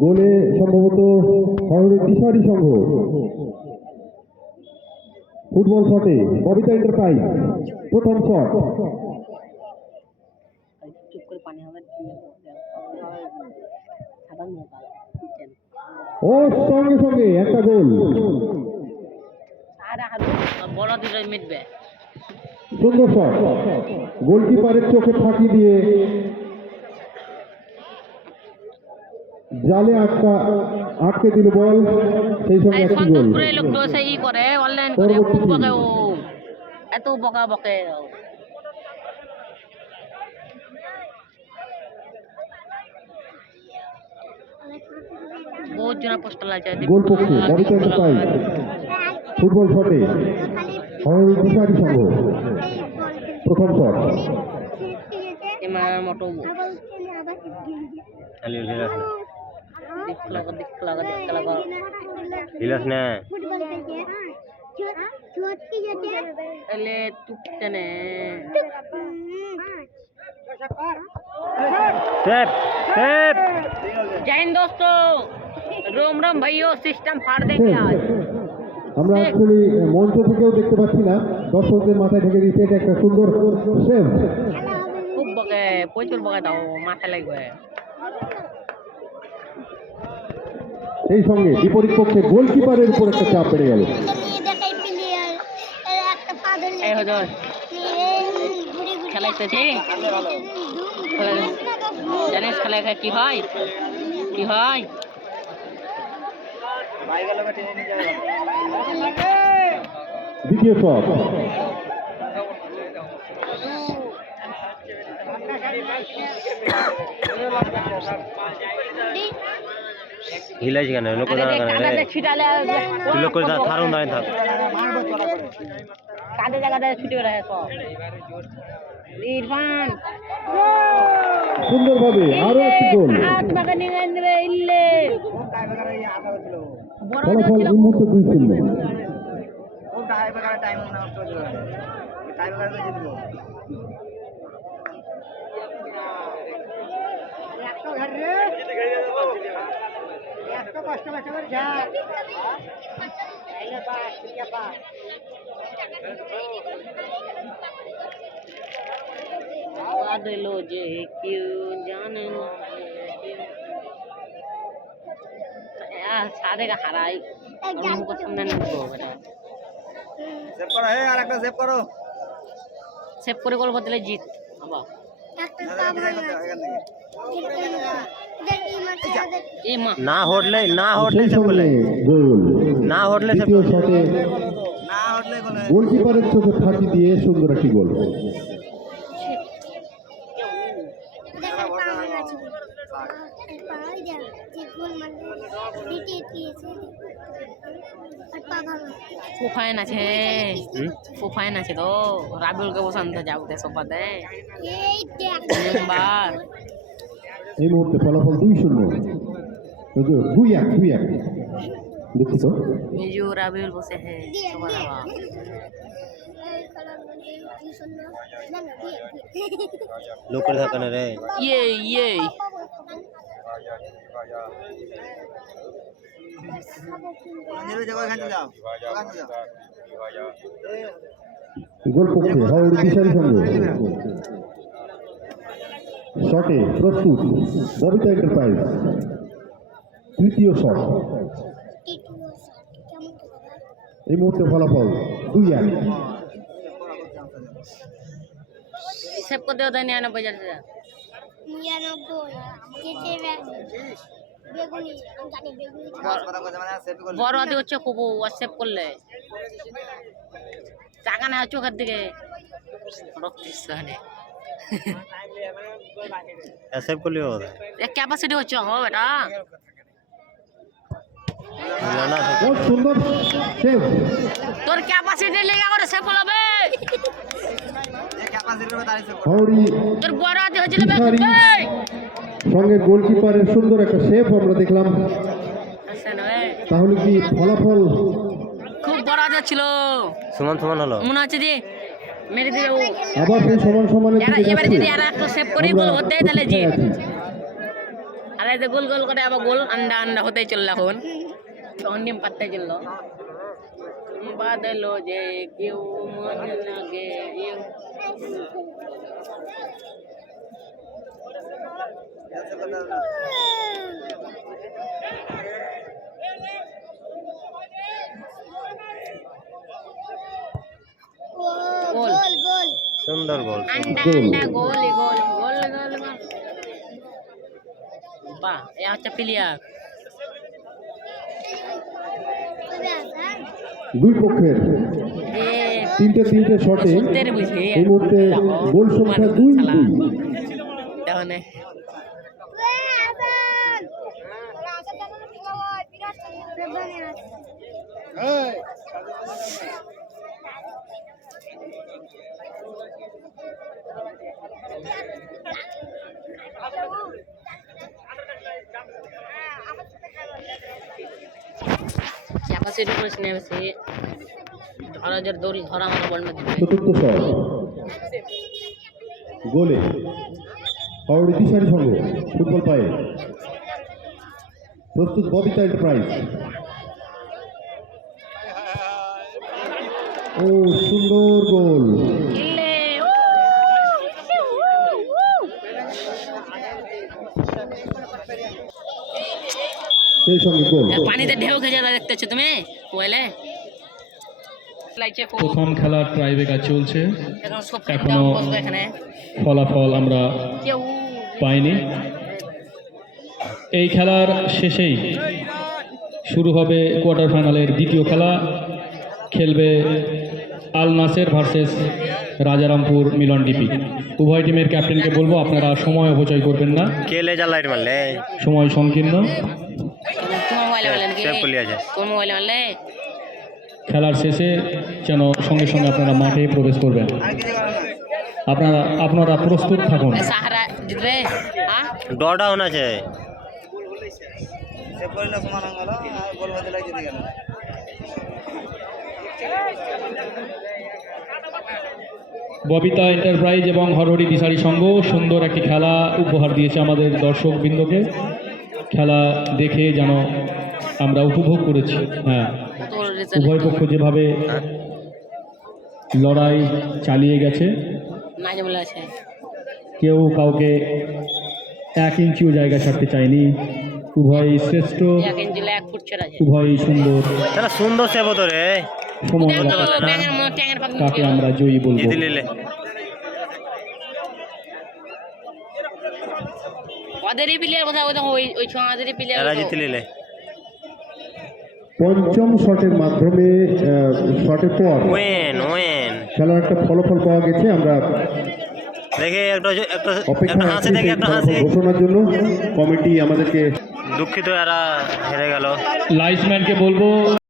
গোলে সম্ভবত শহরের দিশারি সংঘ। ফুটবল শটে ববিতা এন্টারপ্রাইজ প্রথম শট। ও সঙ্গে সঙ্গে একটা গোল। সুন্দর শট, গোলকিপারের চোখে ফাঁকি দিয়ে জালে আটকে দিল বল, সেই সঙ্গে একটি গোল। এত বকা বকে বহুত জন পোস্টার লাগছে। গোল পক্ষে ববিতা এন্টারপ্রাইজ ফুটবল শটে শহরের দিশারি সংঘ প্রথম শট। মোটো जय हिंद दोस्तों, रोम रोम भाइयों, सिस्टम फाड़ देंगे आज। আমরা অ্যাকচুয়ালি মঞ্চ থেকেও দেখতে পাচ্ছি না, দর্শকদের মাথায় ঢেকে দিচ্ছে। এটা একটা সুন্দর সেভ। খুব বকে, প্রচুর বকে দাও, মাথায় লাগবে। এই সঙ্গে বিপরীত পক্ষে গোলকিপারের উপর একটা চাপ বেড়ে গেল। খেলাইতেছি জানিস খেলা কি হয় কি হয়। দ্বিতীয় শট, হিলাইছ কেন লোক লোক থারুন দাঁড়িয়ে থাক কাদের জায়গাতে ছুটি করে সব। ইরফান সুন্দরভাবে আরো একটি গোল। আপনাকে নিয়ে নেবে ইল্লে ফলাফল এই মুহূর্তে 2-0। दिलो जे क्यों जाने सारे का हराई उनको सामने नहीं हो बेटा। सेव करो है यार, একটা সেভ করো। সেভ করে গোল বদলে জিত বাবা। না হটলে সেভ করলে গোল। না হটলে সেভ দ্বিতীয় শটে না হটলে গোল। গোলকিপারের চোখে ফাঁকি দিয়ে সুন্দর একটি গোল। ফুফায়ন আছে তো রাবিউলকে বসানতে যাও দেশো পাতে মেম্বার। এই মুহূর্তে ফলাফল 2-0। 2-1 দুঃখিত। মিজু রাবিউল বসে হে সবার বাবা। লোক করে থাকা না রে ये গোল পক্ষে হাওড় দিশারি সংঘ। শটে প্রস্তুত ববিতা এন্টারপ্রাইজ তৃতীয় শট। এই মুহূর্তে ফলাফল 2-1। সেভ করে দেও তাই 99 যাচ্ছে। 99 বড় হাতে হচ্ছে খুব সেভ করলে টাকা না চোখের দিকে সেভ করলে হবে ক্যাপাসিটি হচ্ছে হো বেটা। বহুত সুন্দর সেভ। তোর ক্যাপাসিটি লেগে করে সেভ হবে। হাওড়ি তোর বড় হাতে হচ্ছে সঙ্গে গোলকিপারের সুন্দর একটা সেভ আমরা দেখলাম। তাহলে কি ফলাফল খুব বড় হাতে ছিল, সমান হলো মনে হচ্ছে যে মেরে দিবে। আবার সেই সমান সমানের দিকে এবারে যাচ্ছে। যদি আর একটা সেভ করে গোল হতে তাহলে জিত। আর এই যে গোল গোল করে আবার গোল আন্ডা আন্ডা হতেই চললো এখন তখন ডিম পাততে চললো বাদলো যে কেউ মন লাগে গোল সুন্দর গোল আন্ডা আন্ডা গোল গোল গোল গোল গোল বাহ এ হচ্ছে প্লেয়ার দুই পক্ষের তিনটে শটে সুন্দর বুঝি এই মুহূর্তে গোল সংখ্যা 2-2। তাহলে ক্যাপাসিটি করিস না বেশি ধরা যার দড়ি ধরা মতো বল না চতুর্থ শট গোলে হাওড়ি দিশারি সংঘ ফুটবল পায়ে প্রস্তুত ববিতা এন্টারপ্রাইজ। ও সুন্দর গোল কিলে সেই সঙ্গে গোল পানিতে ঢেউ খেয়ে যাবে দেখতেছো তুমি কোয়েলে লাগছে খুব প্রথম খেলার ট্রাইবেকার চলছে, এখন সব এখনো বসবে এখানে ফলাফল আমরা কেউ পাইনি। এই খেলার শেষেই শুরু হবে কোয়ার্টার ফাইনালের দ্বিতীয় খেলা, খেলবে আল নাসের ভার্সেস রাজারামপুর মিলন ডিপি। উভয় টিমের ক্যাপ্টেনকে বলবো আপনারা সময় অপচয় করবেন না, কে লেজার লাইট মারলে সময় সংকীর্ণ। তোমার মোবাইলে বলেন কি সেভ করলি আছে কোন মোবাইলে বললে খেলার শেষে যেন সঙ্গে সঙ্গে আপনারা মাঠে প্রবেশ করবেন। আপনারা প্রস্তুত থাকুন। সাহারা জিতবে হ্যাঁ ডটা হোনা আছে সেভ করলে সমান হয়ে গেল আর গোল বদলে জিতে গেল। ববিতা এন্টারপ্রাইজ এবং হরহরি দিশারি সংঘ সুন্দর একটি খেলা উপহার দিয়েছে আমাদের দর্শকবৃন্দকে। খেলা দেখে যেন আমরা উপভোগ করেছি। হ্যাঁ, তোর উভয় পক্ষ যেভাবে লড়াই চালিয়ে গেছে, না যে বলে আছে কেউ কাউকে 1 ইঞ্চিও জায়গা ছাড়তে চায়নি। উভয়ই শ্রেষ্ঠ, 1 ইঞ্চি 1 ফুট চড়া যায় উভয়ই সুন্দর। তারা সুন্দর সেভ হতো রে সময় ব্যাঙের মতো ট্যাঙের পাখি তাকে আমরা জয়ী বলবো। জিতে নিলে ওদেরই প্লেয়ার কোথায় কোথাও ওই ওই ছোঁয়াদেরই প্লেয়ার এরা জিতে নিলে পঞ্চম শটের মাধ্যমে শটের পর ওয়েন খেলার একটা ফলাফল পাওয়া গেছে। আমরা দেখে একটা একটা অপেক্ষা একটা হাসি দেখে একটা হাসি ঘোষণার জন্য কমিটি আমাদেরকে দুঃখিত এরা হেরে গেল। লাইসম্যানকে বলবো